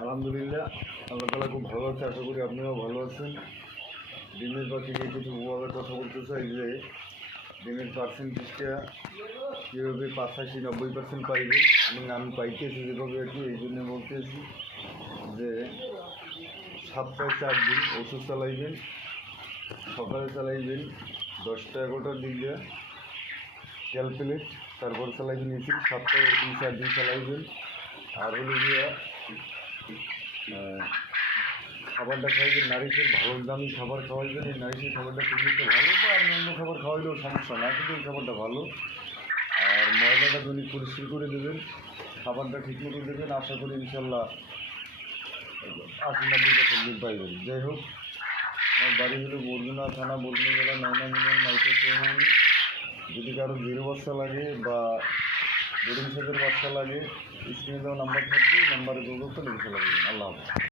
আলহামদুলিল্লাহ, আল্লাহ তালা খুব ভালো আছে। আশা করি আপনিও ভালো আছেন। ডিমের পাখিকে কিছু উপভাবে কথা বলতে চাই যে ডিমের পার্সেন্টেজটা কীভাবে 85-90% পাইবেন এবং আমি পাইতেছি যেভাবে আর কি, এই জন্য বলতেছি যে সপ্তাহে 4 দিন ওষুধ চালাইবেন। সকালে চালাইবেন 10টা-11টার দিক দিয়ে ক্যালকুলেট, তারপর চালাইবেন এসি। সপ্তাহে 3-4 দিন চালাইবেন। আর হলো গিয়া খাবারটা খাওয়াইবেন নারিশের, ভালো দামি খাবার খাওয়াইবেন। এই নারিশের খাবারটা খুবই একটা ভালো, বা আপনি অন্য খাবার খাওয়াইলেও সমস্যা না, কিন্তু এই খাবারটা ভালো। আর ময়দাটা দৈনিক পরিষ্কার করে দেবেন, খাবারটা ঠিকমতো দেবেন। আশা করি ইনশাল্লাহ 80-90% দিন পাইবেন। যাই হোক, আমার বাড়ি হলো বরগুনা থানা, বরগুনা জেলা, নয়না ইউনিয়ন, নাইকোচৌমনি। যদি কারো 0 বাচ্চা লাগে বা বোর্ডিং সাইজের বাচ্চা লাগে, স্ক্রিনে দেওয়া নাম্বার থাকবে, নাম্বারে যোগাযোগ করে লিখে লাগবেন। আল্লাহ হাফেজ।